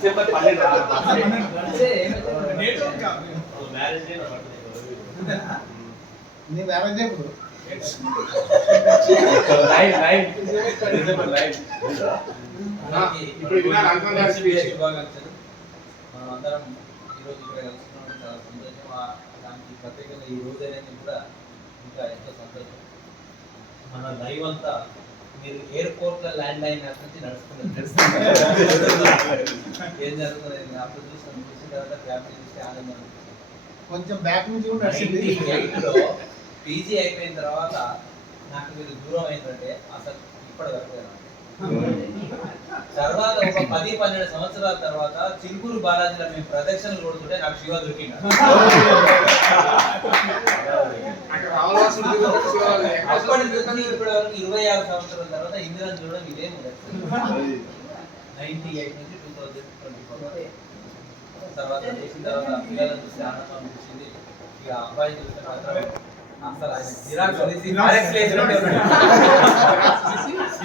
December 12 marriage day నీ marriage ఎప్పుడు? December 9 ఇప్పుడు శుభాకాంక్షలు. మనం అందరం ఈరోజు ఇక్కడ కలుసుకున్నాం, చాలా సంతోషం. దానికి ప్రత్యేకంగా ఈ రోజు అనేది కూడా ఇంకా ఎంతో సంతోషం. మన లైవ్ అంతా మీరు ఎయిర్పోర్ట్ లో ల్యాండ్ అయిన నుంచి నడుస్తున్నారు, ఏం జరుగుతుంది అప్పుడు చూసిన తర్వాత ఫ్యామిలీ చూస్తే ఆనందం. కొంచెం బ్యాక్ నుంచి కూడా నడిచింది. 98లో పీజీ అయిపోయిన తర్వాత నాకు మీరు దూరం అయిందంటే అసలు ఇప్పటి వరకు తర్వాత ఒక 10-12 సంవత్సరాల తర్వాత చిలుకూరు బాలాజీలో మేము ప్రదక్షిణలు కొడుతుంటే నాకు శివ దొరికింది. అప్పటి నుంచి ఇప్పటి వరకు 26 సంవత్సరాల తర్వాత ఇందిరా చూడడం ఇదే మొదటి. 98 నుంచి 2024 తర్వాత చూసిన తర్వాత పిల్లలను చూస్తే ఆనందం అనిపించింది. ఇక అబ్బాయి చూస్తే మాత్రం అసలు ఆయన జిరాక్స్ తీసి ఫారెక్స్ లేసినట్టే ఉన్నాడు.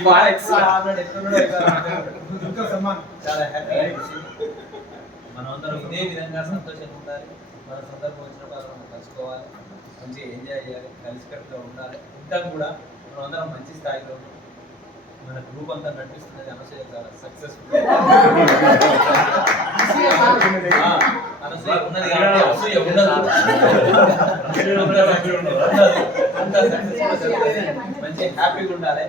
ఫారెక్స్ ఆనాడు ఎట్లున్నాడో చాలా హ్యాపీ అనిపించింది. మనం అందరం ఇదే విధంగా సంతోషంగా ఉండాలి. మన సందర్భం వచ్చినప్పుడు మనం కలుసుకోవాలి, మంచిగా ఎంజాయ్ చేయాలి, కలిసికట్టుగా ఉండాలి. ఉంటాం కూడా మనం అందరం మంచి స్థాయిలో ఉన్నాం. మన గ్రూప్ అంతా నడిపిస్తున్నది అనసూయ చాలా సక్సెస్ఫుల్. అనసూయ ఉన్నది కాబట్టి అసూయ ఉండదు. మంచి హ్యాపీగా ఉండాలి.